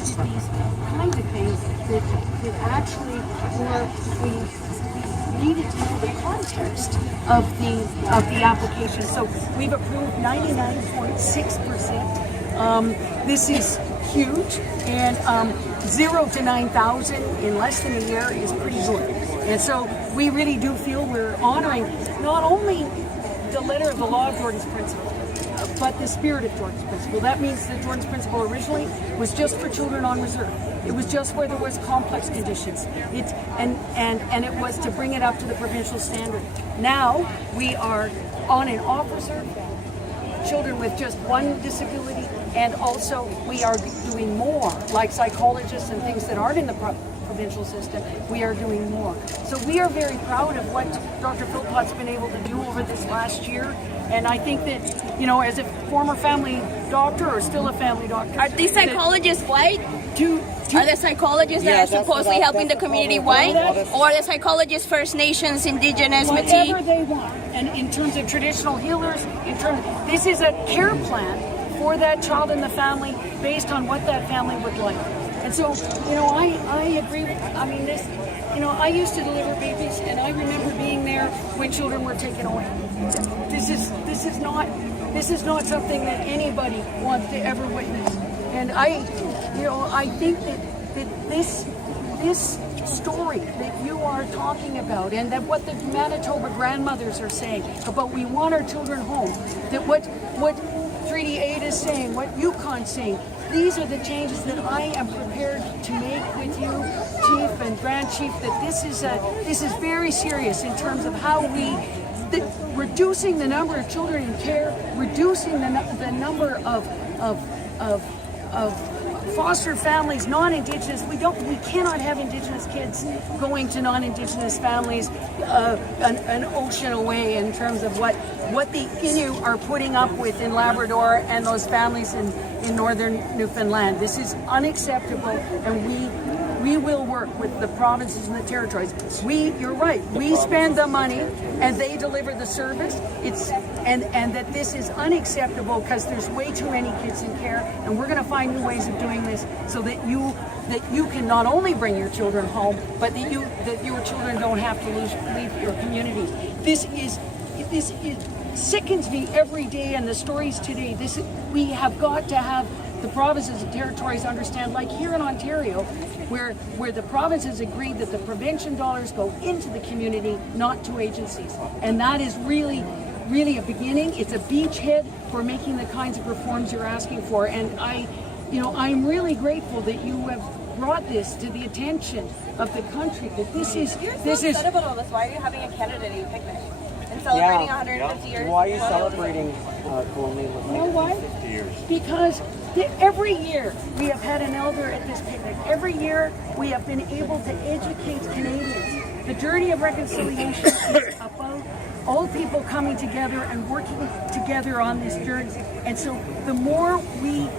needed these kinds of things that actually were, we needed to know the context of the application. So we've approved 99.6%. This is huge, and 0 to 9,000 in less than a year is pretty good. And so we really do feel we're honoring not only the letter of the law of Jordan's Principle, but the spirit of Jordan's Principle. That means that Jordan's Principle originally was just for children on reserve. It was just where there was complex conditions. And it was to bring it up to the provincial standard. Now we are on and off reserve, children with just one disability, and also we are doing more, like psychologists and things that aren't in the provincial system. We are doing more. So we are very proud of what Dr. Philpott's been able to do over this last year. And I think that, you know, as a former family doctor, or still a family doctor, are these psychologists white? Are the psychologists that are supposedly helping the community white? Or are the psychologists First Nations, Indigenous, Métis? Whatever they want. And in terms of traditional healers, this is a care plan for that child and the family based on what that family would like. And so, you know, I agree with, I mean, this, you know, I used to deliver babies, and I remember being there when children were taken away. This is not something that anybody wants to ever witness. And I think that this story that you are talking about, and that what the Manitoba grandmothers are saying about we want our children home, that what Treaty 8 is saying, what Yukon's saying, these are the changes that I am prepared to make with you, Chief and Grand Chief, that this is very serious in terms of how reducing the number of children in care, reducing the number of foster families, non-Indigenous. We cannot have Indigenous kids going to non-Indigenous families an ocean away in terms of what the Innu are putting up with in Labrador and those families in northern Newfoundland. This is unacceptable, and we will work with the provinces and the territories. You're right, we spend the money and they deliver the service. And that this is unacceptable because there's way too many kids in care, and we're going to find new ways of doing this so that you can not only bring your children home, but that your children don't have to leave your communities. This sickens me every day, and the stories today. We have got to have the provinces and territories understand, like here in Ontario, where the provinces agreed that the prevention dollars go into the community, not to agencies, and that is really a beginning. It's a beachhead for making the kinds of reforms you're asking for, and I'm really grateful that you have brought this to the attention of the country. That this is upset about all this. Why are you having a Canada Day picnic and celebrating 150 years? Why are you celebrating colonialism? You know why? Because every year we have had an elder at this picnic. Every year we have been able to educate Canadians. The journey of reconciliation is about all people coming together and working together on this journey. And so the more we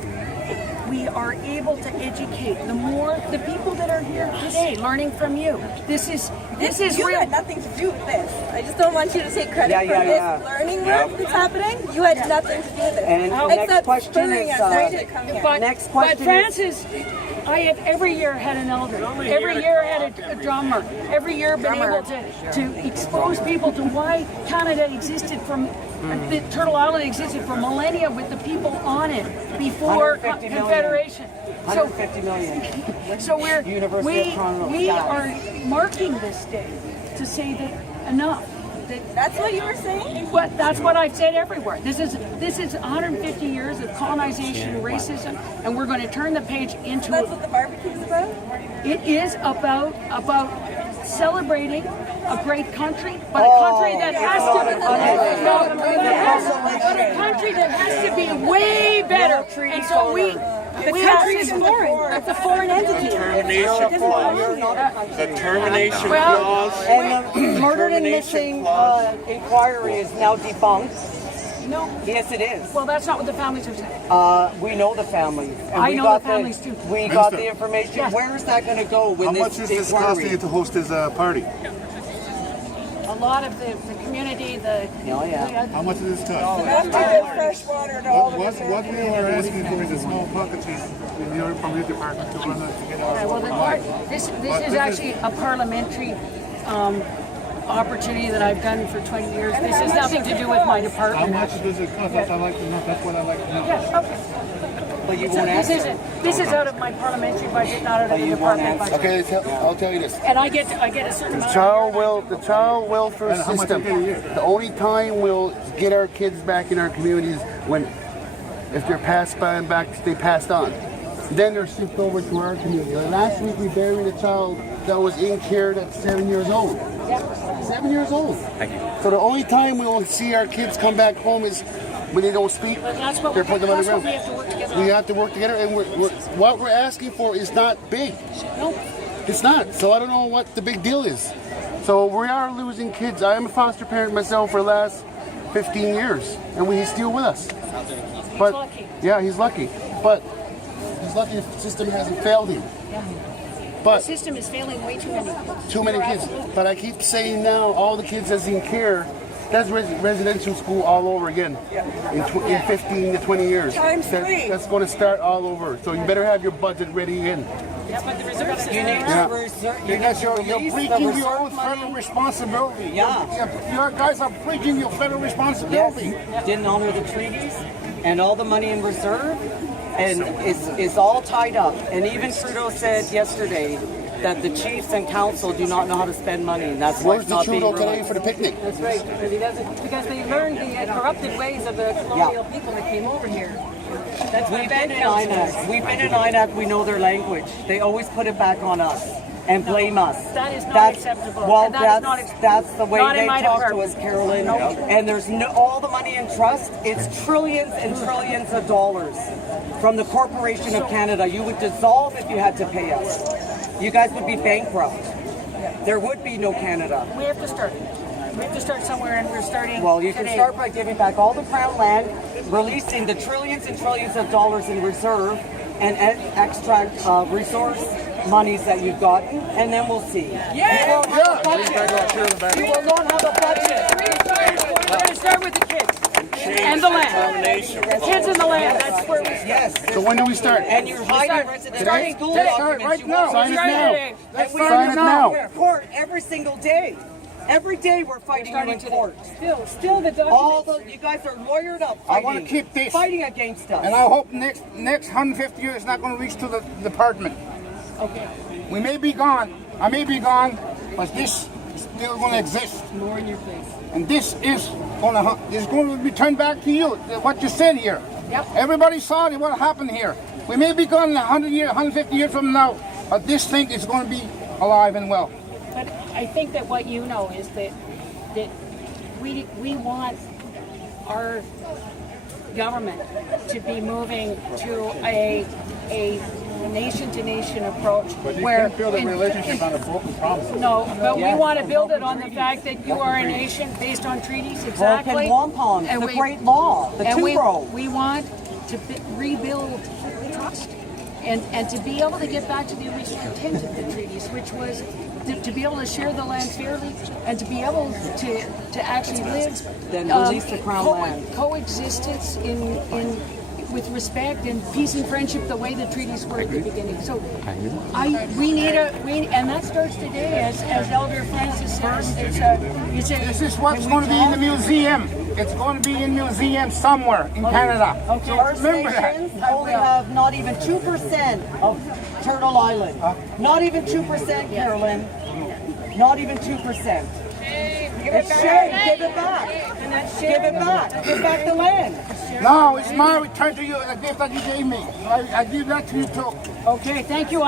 are able to educate, the more the people that are here today learning from you. This is you real. had nothing to do with this. I just don't want you to take credit for this learning work that's happening. You had nothing to do with it. And next question is But Francis, I have every year had an elder. Every year had a drummer. Every year been able to expose people to why Canada existed from the Turtle Island existed for millennia with the people on it before Confederation. 150 million. So we are marking this day to say that enough. That's what you were saying? But that's what I've said everywhere. This is 150 years of colonization and racism, and we're going to turn the page into. That's what the barbecue is about? It is about celebrating a great country, but a country that has to be way better. And so the country is foreign. It's a foreign entity. Termination clause. The termination clause. And the murdered and missing inquiry is now defunct. No. Yes, it is. Well, that's not what the families are saying. We know the families. And I know the families too. We got the information. Yes. Where is that going to go when How much is this costing you to host this party? How lot of the community, How much does this cost? Fresh water and all What we were asking for is a small pocket change from your department to run it to get Okay, our. well, this is actually a parliamentary opportunity that I've done for 20 years. This has nothing to do with my How department. much does it cost? That's what I like to know. That's what I like to know. Yeah, okay. But you won't This answer. this is out of my parliamentary budget, not out of the department budget. Okay, I'll tell you this. And I get a certain amount. The child welfare And how much system. you get a year? The only time we'll get our kids back in our communities when, if they're passed by and back, they passed on. Then they're shipped over to our community. Like last week we buried a child that was in care at 7 years old. 7 years old. So the only time we'll see our kids come back home is when they don't speak. But that's what They're putting them on the we ground. have to work together. We have to work together, and what we're asking for is not big. No. It's not. So I don't know what the big deal is. So we are losing kids. I am a foster parent myself for the last 15 years, and he's still with us. But lucky. yeah, he's lucky. But he's lucky the system hasn't failed him. The But system is failing way too many. too many kids. But I keep saying now, all the kids that's in care, that's residential school all over again in 15 to 20 years. Times three. That's going to start all over. So you better have your budget ready in. Yeah, but the reserve system. You need Yeah. to reserve. Because you're breaching your own federal responsibility. Yeah. You guys are breaching your federal responsibility. Yes, didn't honor the treaties, and all the money in reserve, and is all tied up. And even Trudeau said yesterday that the chiefs and council do not know how to spend money, and that's why Where's it's the not being Trudeau today realized. for the picnic? That's right, because he doesn't, because they learned the corrupted ways of the colonial people that came over here. That's what We've been Bennett in INAC. We've been in INAC. We know their language. They always put it back on us and blame us. That is not acceptable. Well, And that is not acceptable. that's the way Not in they my talk to department. us, Carolyn. And there's all the money in trust. It's trillions and trillions of dollars from the Corporation of Canada. You would dissolve if you had to pay us. You guys would be bankrupt. There would be no Canada. We have to start. We have to start somewhere, and we're starting. Well, you can today. start by giving back all the Crown land, releasing the trillions and trillions of dollars in reserve, and extract resource monies that you've gotten, and then we'll see. You will not have a budget. You will not have a budget. We're going to start with the kids and the land. The kids and the land. That's where we start. Yes. So when do we start? And you're hiding residential school Today. documents. Right you now. won't Sign it Start now. today. And we Sign it now. in court every single day. Every day we're fighting you in court. Still the All documents. the you guys are lawyered up I fighting. want to keep this. Fighting against us. And I hope next 150 years is not going to reach to the department. Okay. We may be gone. I may be gone, but this is still going to exist. More in your face. And this is going to be turned back to you. What you said here. Yep. Everybody saw what happened here. We may be gone 100 years, 150 years from now, but this thing is going to be alive and well. But I think that what you know is that we want our government to be moving to a nation-to-nation approach. But you where can't build a relationship on a broken promise. No, but we want to build it on the fact that you are a nation based on treaties, exactly. Broken wampum, And the we- great law, the and two-row. we want to rebuild trust and to be able to get back to the original intent of the treaties, which was to be able to share the land fairly and to be able to actually live Then release the Crown land. coexistence in with respect and peace and friendship the way the treaties were at the beginning. So and that starts today, as Elder Francis says. This is what's going to be in the museum. It's going to be in museum somewhere in Canada. Okay. Our Remember that. stations only have not even 2% of Turtle Island. Not even 2%, Carolyn. Not even 2%. It's shame. Give it back. Give it back. Give back the land. No, it's my return to you, a gift that you gave me. I give that to you too. Okay, thank you.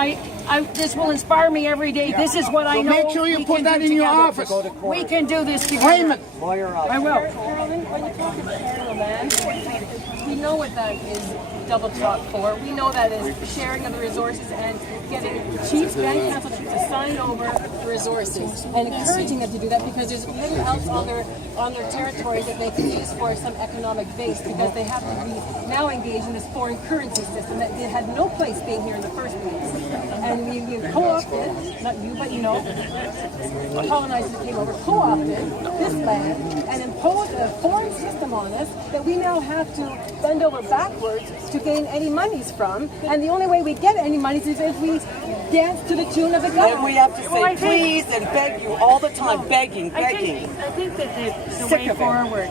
This will inspire me every day. This is what I So know. make sure you we put can that do in your together. office. We can do this together. Claim it. Lawyer up. I will. Carolyn, when you talk about land, we know what that is. double talk for. We know that is sharing of the resources and getting chiefs, Grand Council chiefs to sign over the resources and encouraging them to do that because there's little else on their territory that they can use for some economic base because they have to be now engaged in this foreign currency system that they had no place being here in the first place. And we co-opted, not you, but the colonizers came over, co-opted this land and imposed a foreign system on us that we now have to bend over backwards to gain any monies from. And the only way we get any monies is if we dance to the tune of the government. And we have to say please and beg you all the time, begging. I think that the way forward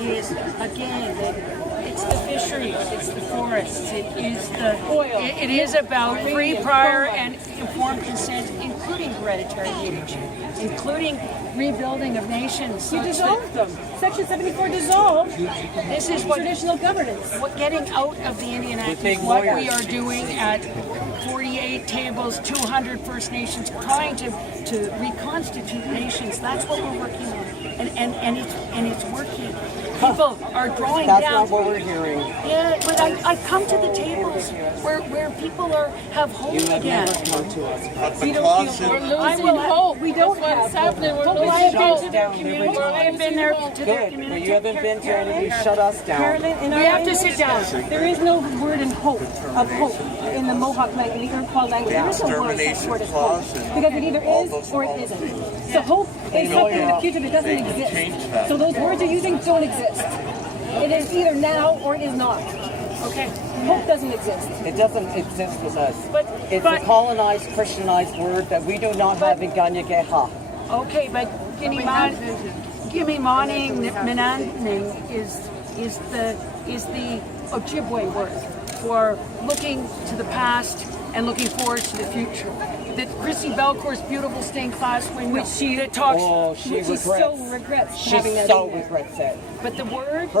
is, again, that it's the fisheries, it's the forests, it is the oil. It is about free, prior, and informed consent, including hereditary age, including rebuilding of nations. You dissolved them. Section 74 dissolved. This is what traditional governance. What getting out of the Indian Act is what we are doing at 48 tables, 200 First Nations, trying to reconstitute nations. That's what we're working on, and it's working. People are drawing down. That's not what we're hearing. Yeah, but I come to the tables where people have hope again. Come to us. But the clause We're losing hope. We don't have happening. We're losing I have been hope. to their community. I have been there to their Good, community. but you haven't been to any. You shut us down. Carolyn, in We have to sit down. There is no word in hope of hope in the Mohawk language, in the Iroquois language. There is no word for hope because it either is or it isn't. So hope is something in the future that doesn't exist. So those words you're using don't exist. It is either now or it is not. Okay? Hope doesn't exist. It doesn't exist with us. But It's a colonized, Christianized word that we do not have in Ganyageha. okay, but Gimi Mani Minanding is the Ojibwe word for looking to the past and looking forward to the future. That Chrissy Belcour's beautiful stained glass window, Which she talks. Oh, she regrets. so regrets She having that so in there. regrets it. But the Her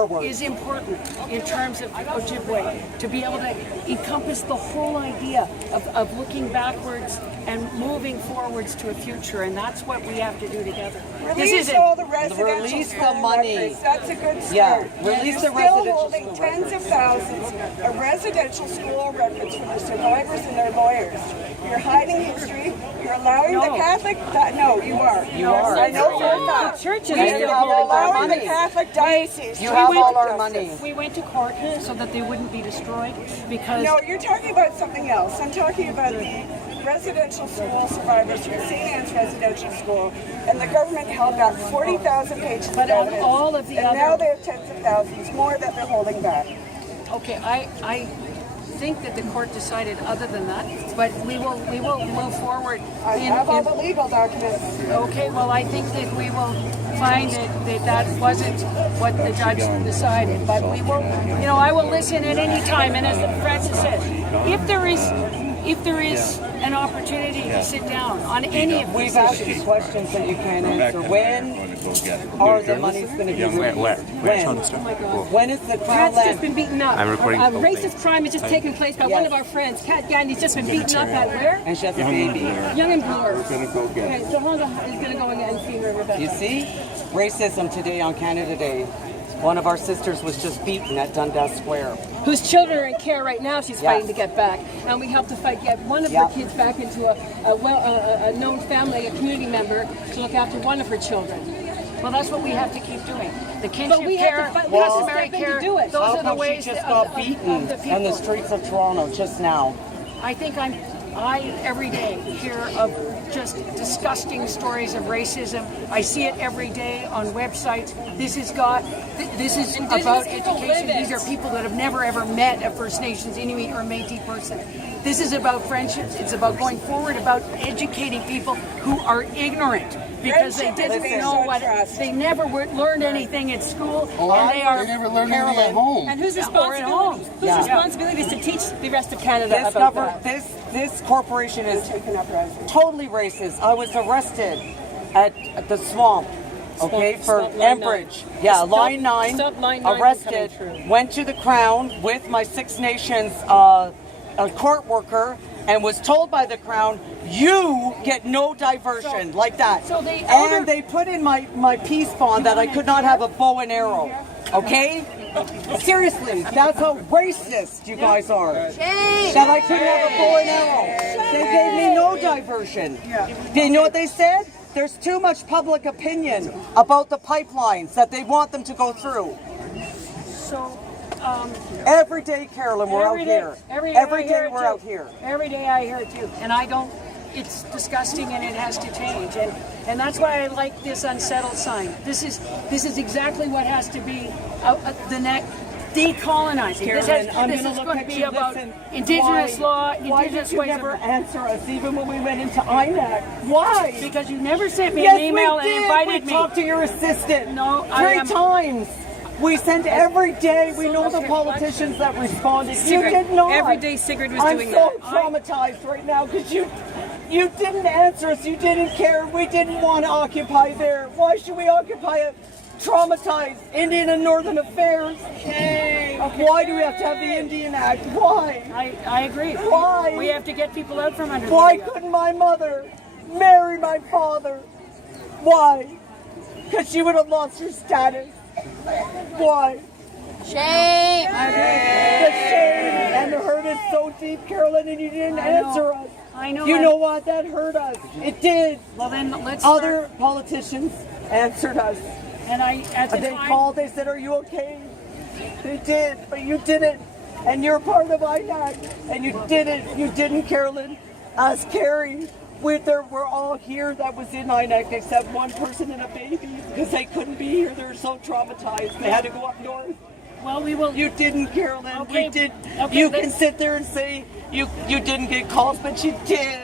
word word. is important in terms of Ojibwe, to be able to encompass the whole idea of looking backwards and moving forwards to a future, and that's what we have to do together. Release all the residential Release the school money. records. That's a good start. Yeah, release the You're residential still holding school tens records. of thousands of residential school records for the survivors and their lawyers. You're hiding history. You're allowing the Catholic... No, you are. You are. I know for a fact. Churches And you You're have all our allowing the money. Catholic diocese You to have do all our justice. money. We went to court so that they wouldn't be destroyed because No, you're talking about something else. I'm talking about the residential school survivors from St. Anne's Residential School, and the government held back 40,000 pages of But of evidence, all of the and other- now they have tens of thousands more that they're holding back. okay, I think that the court decided other than that, but we will move forward. I have all the legal documents. Okay, well, I think that we will find that wasn't what the judge decided, but we will, I will listen at any time, and as Francis said, if there is an opportunity to sit down on any of these We've asked issues. you questions that you can't answer. When are the monies going to be released? When is the crown Kat's just land? been beaten up. I'm recording. A racist crime has just taken place by one of our friends. Kat Gandy's just been beaten up at where? And she has a baby. Young and Bloor. Okay, so Honda is going to go in and see her, Rebecca. You see? Racism today on Canada Day. One of our sisters was just beaten at Dundas Square. Whose children are in care right now, she's fighting to get back. And we helped to fight get one of her kids back into a known family, a community member, to look after one of her children. Well, that's what we have to keep doing. The kinship But we have care, to fight- we have to customary step in to care, do it. those How are the come ways she just of got the beaten on the people. streets of Toronto just now? I think I every day hear of just disgusting stories of racism. I see it every day on websites. This is about education. These are people that have never ever met a First Nations, Inuit, or Métis person. This is about friendships. It's about going forward, about educating people who are ignorant because they didn't know what they never learned anything at school, and they are They never learned anything at Carolyn. home. And whose Or at home. responsibility? Whose responsibility is to teach the rest of Canada This about that? this corporation is totally racist. I was arrested at the swamp, okay, for Stop line Enbridge. 9. Yeah, Stop- line 9. stop line 9 from Arrested. coming true. Went to the Crown with my Six Nations a court worker, and was told by the Crown, you get no diversion, like that. So they and they put in my peace bond that I could not have a bow and arrow, okay? Seriously, that's how racist you guys are. That I couldn't have a bow and arrow. They gave me no diversion. Do you know what they said? There's too much public opinion about the pipelines that they want them to go through. So, Every day, Carolyn, we're out here. Every day we're out here. Every day I hear it too. And I don't, it's disgusting and it has to change. And that's why I like this unsettled sign. This is exactly what has to be the next decolonizing. Carolyn, This is going to be about Indigenous law, Why did Indigenous you ways never of... answer us even when we went into INAC? Why? Because you never sent me Yes, an email we and did. invited We me. talked to your assistant. No, three times. We sent every day. We know the politicians that responded. You did not. Every day Sigrid was doing I'm that. so traumatized right now because you didn't answer us. You didn't care. We didn't want to occupy there. Why should we occupy it? Traumatized Indian and Northern Affairs. Okay. Why do we have to have the Indian Act? Why? I agree. Why? We have to get people out from under. Why couldn't my mother marry my father? Why? Because she would have lost her status. Why? Shame. The shame and the hurt is so deep, Carolyn, and you didn't answer us. I know. You know what? That hurt us. It did. Well, then let's. Other politicians answered us. And at the They time, called. They said, "Are you okay?" They did, but you didn't. And you're part of INAC, and you didn't. You didn't, Carolyn. Us, Carrie. We're all here that was in INAC except one person and a baby because they couldn't be here. They were so traumatized. They had to go up north. well, we will. You didn't, Carolyn. Okay. We did. Okay, You can sit there and say you didn't get calls, but you did.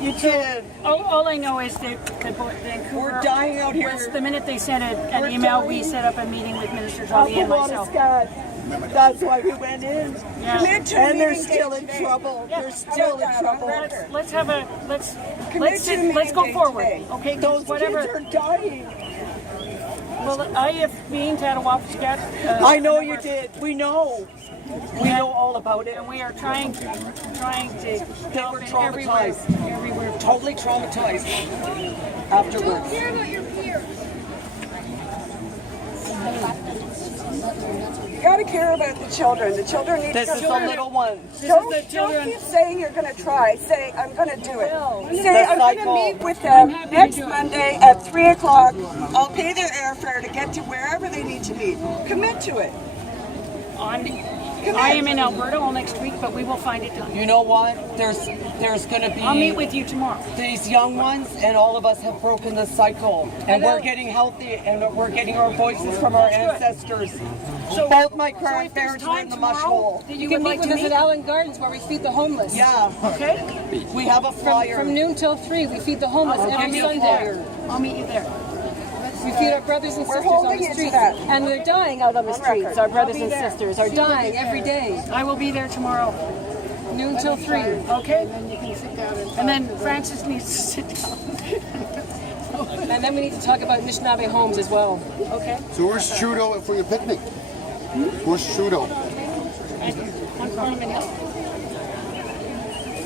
You did. All I know is that Vancouver. We're dying out here. The minute they sent an email, we set up a meeting with Minister Joly and myself. That's why we went in. Yeah. And they're still in trouble. They're still in trouble. Let's go forward. Okay, Those whatever. kids are dying. Well, I have been to Attawapskat. I know you did. We know. We know all about it. And we are trying to They help were in traumatized. everywhere. Totally traumatized afterwards. You got to care about the children. The children need This to is the little one. Don't keep saying you're going to try. Say, I'm going to do it. Say, I'm going to meet with them next Monday at 3 o'clock. I'll pay their airfare to get to wherever they need to meet. Commit to it. I am in Alberta all next week, but we will find it done. You know what? There's going to be. I'll meet with you tomorrow. These young ones, and all of us have broken the cycle, and we're getting healthy, and we're getting our voices from our ancestors. So, both my so grandparents if were there's in the time mush tomorrow hole. that You can meet with us at Allen Gardens where we feed the homeless. Yeah. Okay. We have a flyer. From noon till 3, we feed the homeless I'll every give you a Sunday. flyer. I'll meet you there. We feed our brothers and sisters on holding the you to streets. that. And they're dying out on the streets. record. Our brothers I'll and be there. sisters are dying every day. I will be there tomorrow. Noon till 3. Okay? And then you can sit down and then Francis needs to sit down. And then we need to talk about Anishinaabe homes as well. Okay? So where's Trudeau for your picnic? Where's Trudeau? On Parliament Hill.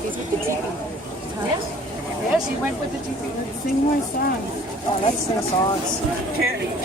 He's with the TV. Yes? Yes, he went with the TV. Sing my song. Oh, let's sing songs.